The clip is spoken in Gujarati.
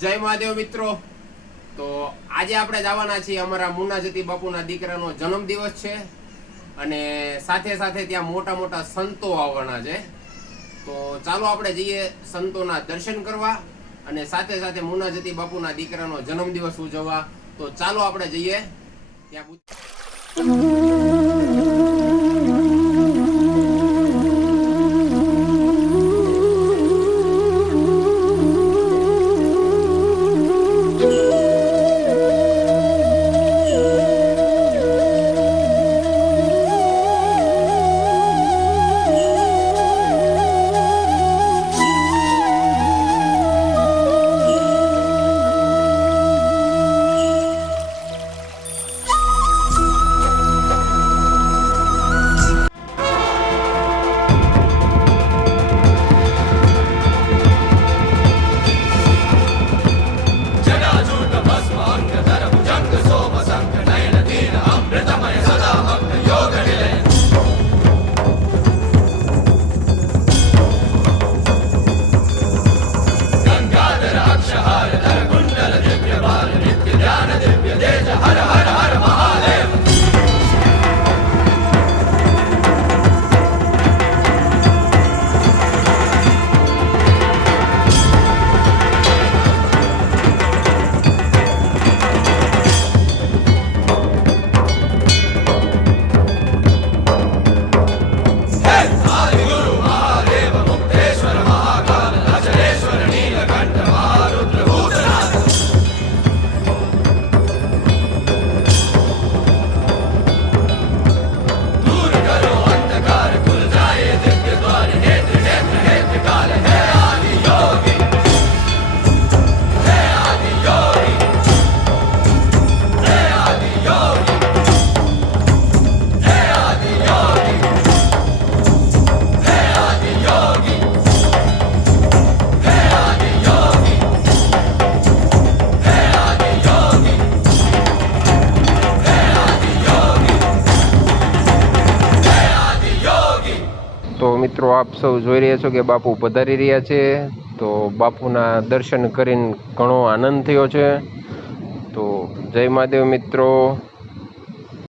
જય મહાદેવ મિત્રો। તો આજે આપણે જવાના છીએ અમારા મુન્નાજતી બાપુના દીકરાનો જન્મદિવસ છે અને સાથે સાથે ત્યાં મોટા મોટા સંતો આવવાના છે। તો ચાલો આપણે જઈએ સંતોના દર્શન કરવા અને સાથે સાથે મુન્નાજતી બાપુના દીકરાનો જન્મદિવસ ઉજવવા। તો ચાલો આપણે જઈએ ત્યાં। તો મિત્રો આપ સૌ જોઈ રહ્યા છો કે બાપુ પધારી રહ્યા છે। તો બાપુના દર્શન કરીને ઘણો આનંદ થયો છે। તો જય મહાદેવ મિત્રો।